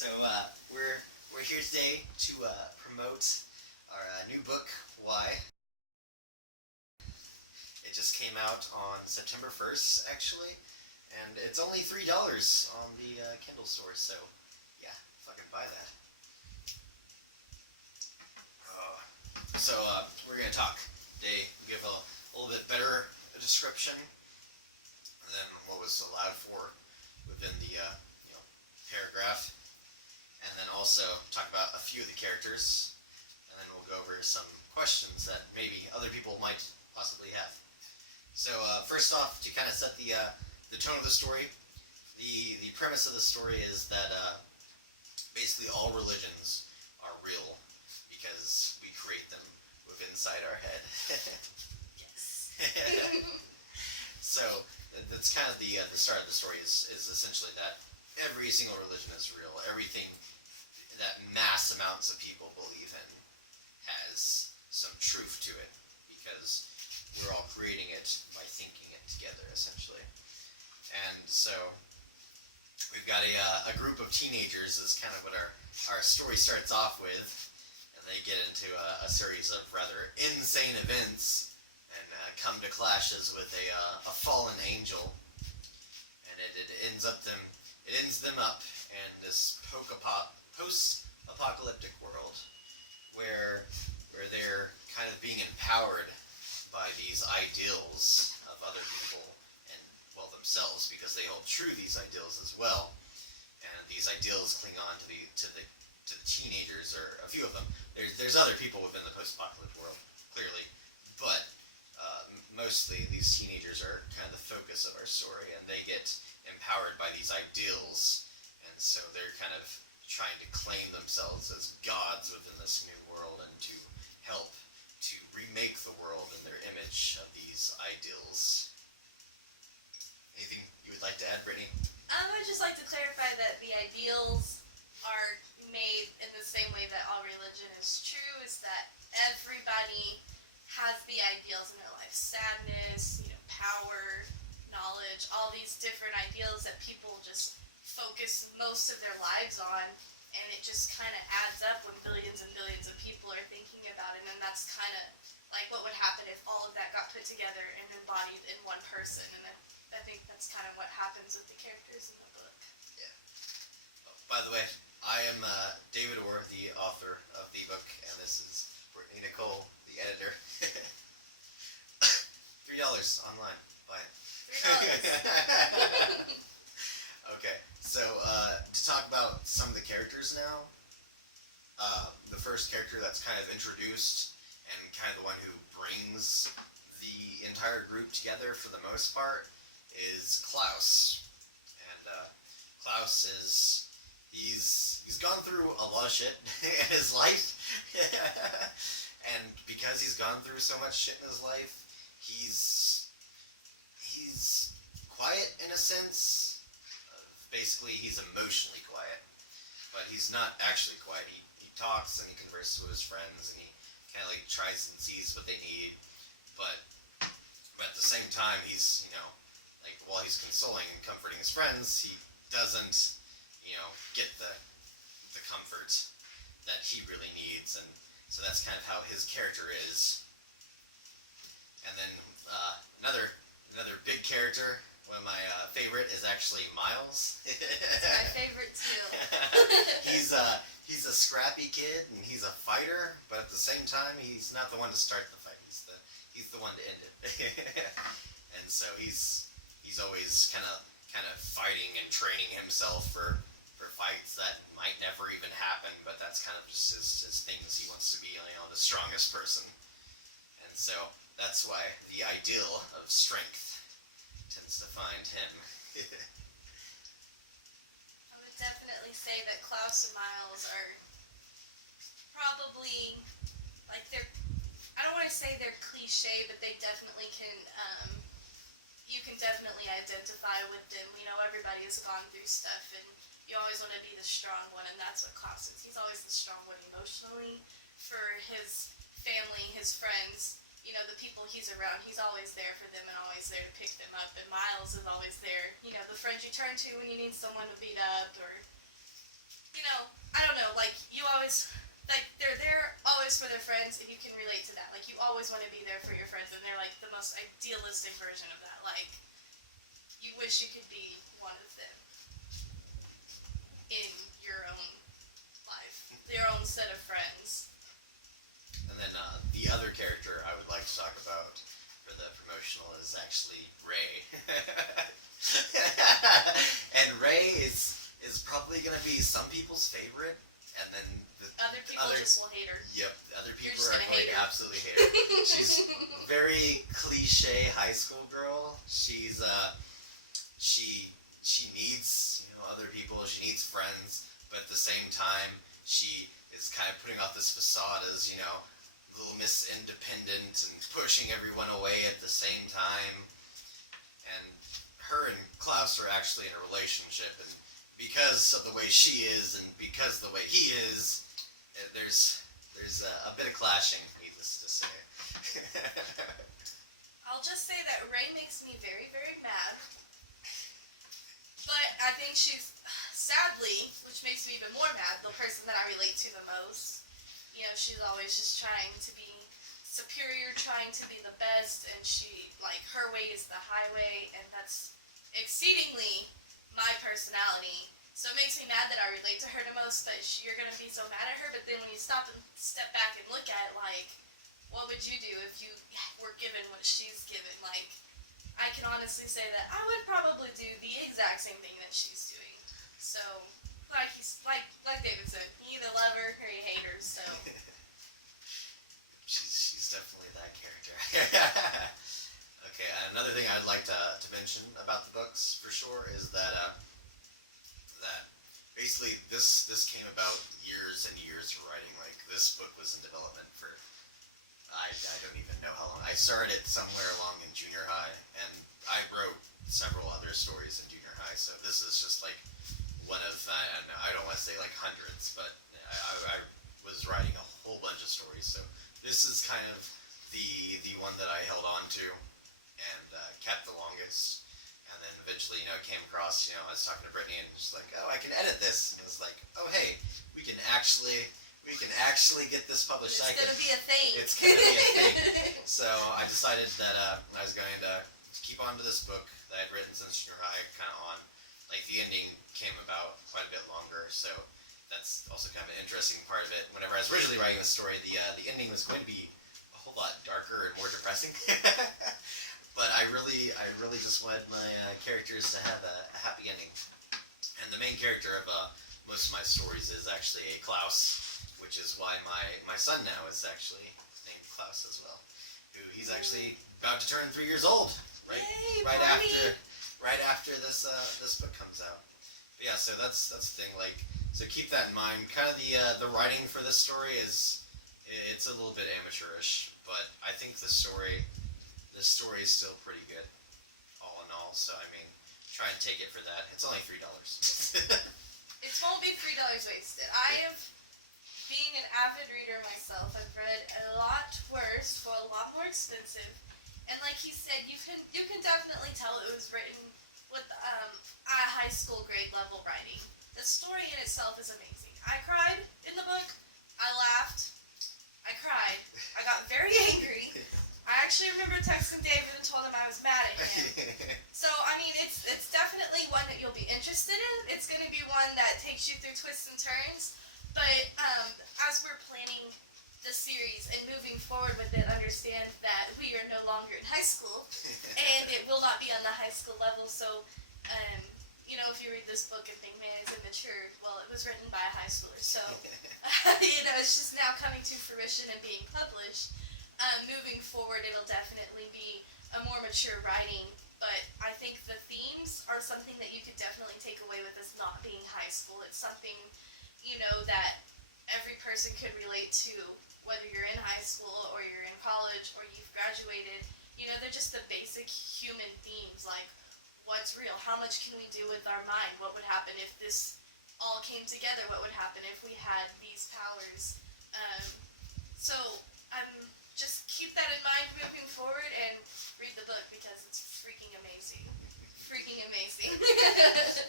So we're here today to promote our new book, Why. It just came out on September 1st, actually, and it's only $3 on the Kindle store. So yeah, fucking buy that. So we're gonna talk today, give a little bit better description than what was allowed for within the paragraph, and then also talk about a few of the characters, and then we'll go over some questions that maybe other people might possibly have. So first off, to kind of set the tone of the story, the premise of the story is that basically all religions are real because we create them within inside our head. Yes. So that's kind of the start of the story is essentially that every single religion is real. Everything that mass amounts of people believe in has some truth to it because we're all creating it by thinking it together, essentially. And so we've got a group of teenagers is kind of what our story starts off with, and they get into a series of rather insane events and come to clashes with a fallen angel, and it ends them up in this post-apocalyptic world where they're kind of being empowered by these ideals of other people and, well, themselves, because they hold true these ideals as well. And these ideals cling on to the teenagers, or a few of them. There's other people within the post-apocalyptic world, clearly, but mostly these teenagers are kind of the focus of our story, and they get empowered by these ideals, and so they're kind of trying to claim themselves as gods within this new world and to help to remake the world in their image of these ideals. Anything you would like to add, Brittany? I would just like to clarify that the ideals are made in the same way that all religion is true, is that everybody has the ideals in their life. Sadness, power, knowledge, all these different ideals that people just focus most of their lives on, and it just kind of adds up when billions and billions of people are thinking about it, and that's kind of like what would happen if all of that got put together and embodied in one person, and I think that's kind of what happens with the characters in the book. Yeah. Oh, by the way, I am David Orr, the author of the book, and this is Brittany Nicole, the editor. $3 online. Buy it. $3. Okay, so to talk about some of the characters now, the first character that's kind of introduced and kind of the one who brings the entire group together for the most part is Klaus. And Klaus he's gone through a lot of shit in his life. And because he's gone through so much shit in his life, he's quiet in a sense. Basically, he's emotionally quiet, but he's not actually quiet. He talks and he converses with his friends, and he kind of like tries and sees what they need, but at the same time, he's like while he's consoling and comforting his friends, he doesn't get the comfort that he really needs, and so that's kind of how his character is. And then another big character. One of my favorite is actually Miles. That's my favorite too. He's a scrappy kid and he's a fighter, but at the same time he's not the one to start the fight. He's the one to end it. And so he's always kind of fighting and training himself for fights that might never even happen, but that's kind of just his things. He wants to be the strongest person, and so that's why the ideal of strength tends to find him. I would definitely say that Klaus and Miles are probably, like, I don't want to say they're cliche, but they definitely can, you can definitely identify with them. Everybody has gone through stuff, and you always want to be the strong one, and that's what Klaus is. He's always the strong one emotionally for his family, his friends. The people he's around, he's always there for them and always there to pick them up. And Miles is always there, the friend you turn to when you need someone to beat up, or, always, like, they're there always for their friends, and you can relate to that. Like, you always want to be there for your friends, and they're, like, the most idealistic version of that. Like, you wish you could be one of them in your own life, your own set of friends. And then the other character I would like to talk about for the promotional is actually Ray. And Ray is probably going to be some people's favorite, and then Other people just will hate her. Yep, other people just are gonna going hate to her. absolutely hate her. She's very cliche high school girl. She's she needs other people. She needs friends, but at the same time she is kind of putting off this facade as little Miss Independent and pushing everyone away at the same time. And her and Klaus are actually in a relationship, and because of the way she is and because of the way he is, there's a bit of clashing, needless to say. I'll just say that Ray makes me very, very mad. But I think she's, sadly, which makes me even more mad, the person that I relate to the most. She's always just trying to be superior, trying to be the best, and her way is the highway, and that's exceedingly my personality. So it makes me mad that I relate to her the most, but you're going to be so mad at her, but then when you stop and step back and look at it, what would you do if you were given what she's given? I can honestly say that I would probably do the exact same thing that she's doing. So, like David said, you either love her or you hate her, so. She's definitely that character. Okay, another thing I'd like to mention about the books, for sure, is that that basically this came about years and years of writing. This book was in development for I don't even know how long. I started somewhere along in junior high, and I wrote several other stories in junior high, so this is just one of, I don't want to say hundreds, but I was writing a whole bunch of stories, so this is kind of the one that I held on to and kept the longest. And then eventually, it came across, I was talking to Brittany and just oh, I can edit this. And it was oh, hey, we can actually get this published. It's going to be a thing. It's going to be a thing. So I decided that I was going to keep on to this book that I'd written since junior high, kind of on. The ending came about quite a bit longer, so that's also kind of an interesting part of it. Whenever I was originally writing the story, the ending was going to be a whole lot darker and more depressing. But I really just wanted my characters to have a happy ending. And the main character of most of my stories is actually a Klaus, which is why my son now is actually named Klaus as well. He's actually about to turn 3 years old, Yay, right after this book comes out. But yeah, so that's the thing. So keep that in mind. Kind of the writing for this story it's a little bit amateurish, but I think the story is still pretty good, all in all. So try and take it for that. It's only $3. It won't be $3 wasted. Being an avid reader myself, I've read a lot worse for a lot more expensive. And like he said, you can definitely tell it was written with a high school grade level writing. The story in itself is amazing. I cried in the book. I laughed. I cried. I got very angry. I actually remember texting David and told him I was mad at him. So, it's definitely one that you'll be interested in. It's going to be one that takes you through twists and turns. But as we're planning the series and moving forward with it, understand that we are no longer in high school, and it will not be on the high school level. So, if you read this book and think, man, it's immature, well, it was written by a high schooler. So, it's just now coming to fruition and being published. Moving forward, it'll definitely be a more mature writing, but I think the themes are something that you could definitely take away with this not being high school. It's something, that every person could relate to, whether you're in high school or you're in college or you've graduated. They're just the basic human themes, what's real? How much can we do with our mind? What would happen if this all came together? What would happen if we had these powers? So just keep that in mind moving forward and read the book because it's freaking amazing. freaking amazing.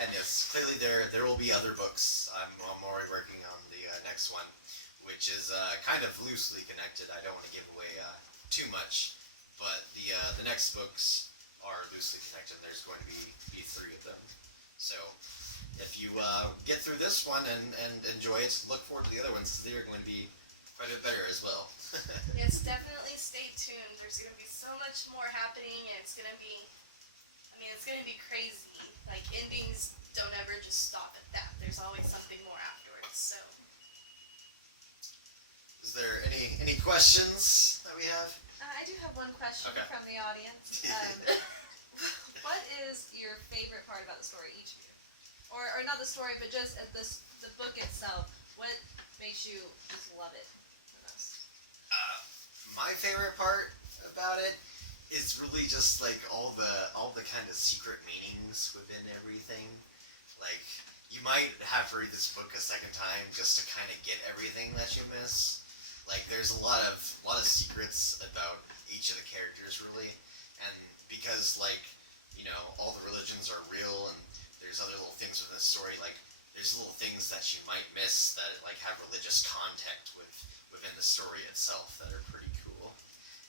And yes, clearly there will be other books. I'm already working on the next one, which is kind of loosely connected. I don't want to give away too much, but the next books are loosely connected. There's going to be 3 of them. So if you get through this one and enjoy it, look forward to the other ones, because they are going to be quite a bit better as well. Yes, definitely stay tuned. There's going to be so much more happening, and it's going to be, it's going to be crazy. Like, endings don't ever just stop at that. There's always something more afterwards, so. Is there any questions that we have? I do have one question from the audience. What is your favorite part about the story, each of you? Or not the story, but just at the book itself. What makes you just love it the most? My favorite part about it is really just like all the kind of secret meanings within everything. Like, you might have to read this book a second time just to kind of get everything that you miss. Like, there's a lot of secrets about each of the characters, really, and because, like, you know, all the religions are real, and there's other little things within the story, like, there's little things that you might miss that, like, have religious context within the story itself that are pretty cool.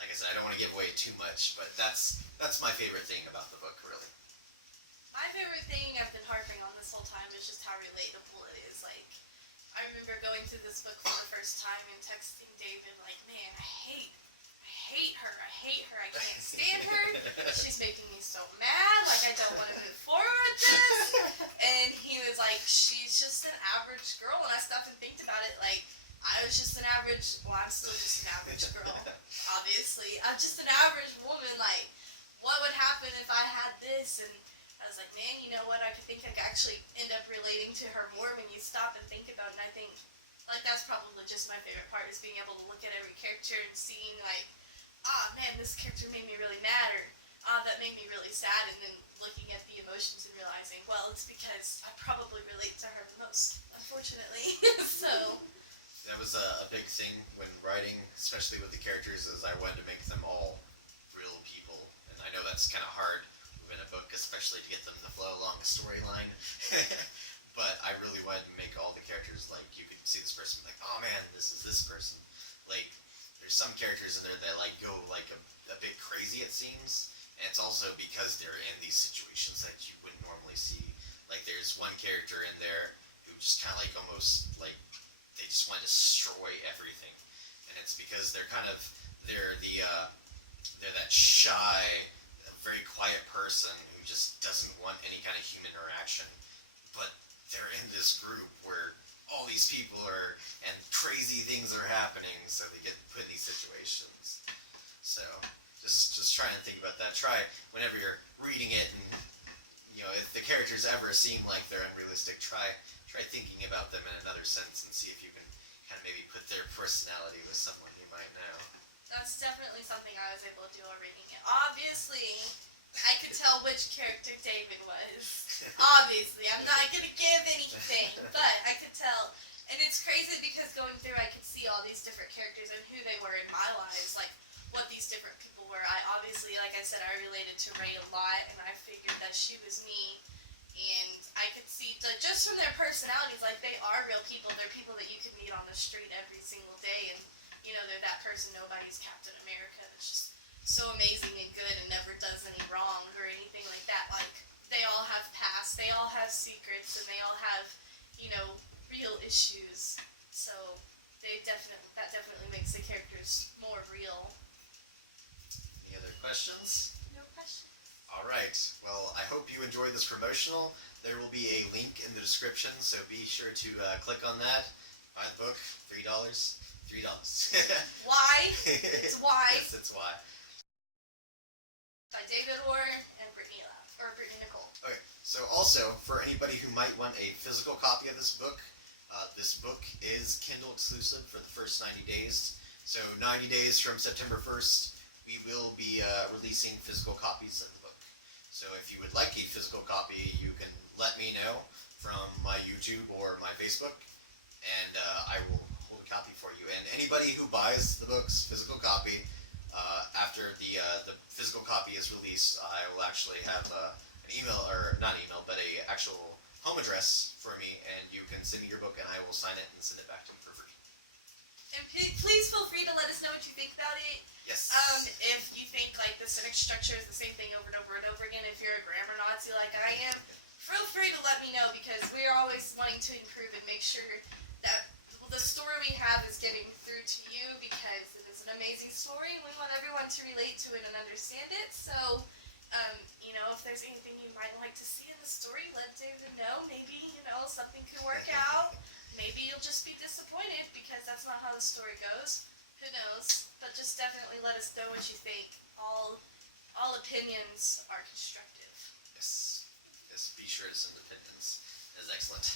Like I said, I don't want to give away too much, but that's my favorite thing about the book, really. My favorite thing I've been harping on this whole time is just how relatable it is. Like, I remember going through this book for the first time and texting David, like, man, I hate her, I can't stand her, she's making me so mad, like, I don't want to move forward with this, and he was like, she's just an average girl. When I stopped and think about it, like, I was just an average, well, I'm still just an average girl, obviously, I'm just an average woman, like, what would happen if I had this? And I was like, man, you know what, I could actually end up relating to her more when you stop and think about it. And I think, like, that's probably just my favorite part, is being able to look at every character and seeing, like, man, this character made me really mad, or that made me really sad, and then looking at the emotions and realizing, well, it's because I probably relate to her the most, unfortunately. So that was a big thing when writing, especially with the characters, is I wanted to make them all real people, and I know that's kind of hard in a book, especially to get them to flow along a storyline. But I really wanted to make all the characters, like, you could see this person like, oh man, this is this person. Like, there's some characters in there that, like, go like a bit crazy, it seems, and it's also because they're in these situations that you wouldn't normally see. Like, there's one character in there who just kind of like almost like they just want to destroy everything, and it's because they're that shy, very quiet person who just doesn't want any kind of human interaction, but they're in this group where all these people are, and crazy things are happening, so they get put in these situations. So just try and think about that. Try, whenever you're reading it, and you know, if the characters ever seem like they're unrealistic, try thinking about them in another sense and see if you can kind of maybe put their personality with someone you might know. that's definitely something I was able to do while reading it. Obviously, I could tell which character David was. Obviously, I'm not going to give anything, but I could tell. And it's crazy because going through, I could see all these different characters and who they were in my lives, like what these different people were. I obviously, like I said, I related to Ray a lot, and I figured that she was me. And I could see, just from their personalities, like, they are real people. They're people that you could meet on the street every single day, and you know, they're that person. Nobody's Captain America. That's just so amazing and good and never does any wrong or anything like that. Like, they all have past, they all have secrets, and they all have, you know, real issues. So that definitely makes the characters more real. Any other questions? No question. All right. Well, I hope you enjoyed this promotional. There will be a link in the description, so be sure to click on that. Buy the book. $3. $3. Why? It's why. Yes, it's why. By David Orr and Brittany Nicole. Okay. So also, for anybody who might want a physical copy of this book is Kindle exclusive for the first 90 days. So 90 days from September 1st, we will be releasing physical copies of the book. So if you would like a physical copy, you can let me know from my YouTube or my Facebook, and I will hold a copy for you. And anybody who buys the book's physical copy, after the physical copy is released, I will actually have a email, or not email, but a actual home address for me, and you can send me your book, and I will sign it and send it back to you for free. And please feel free to let us know what you think about it. Yes. If you think like the sentence structure is the same thing over and over and over again, if you're a grammar Nazi like I am, feel free to let me know, because we're always wanting to improve and make sure that the story we have is getting through to you, because it is an amazing story and we want everyone to relate to it and understand it. So, if there's anything you might like to see in the story, let David know. Maybe, something could work out. Maybe you'll just be disappointed because that's not how the story goes. Who knows? But just definitely let us know what you think. All opinions are constructive. Yes. Yes, be sure to send opinions. That is excellent.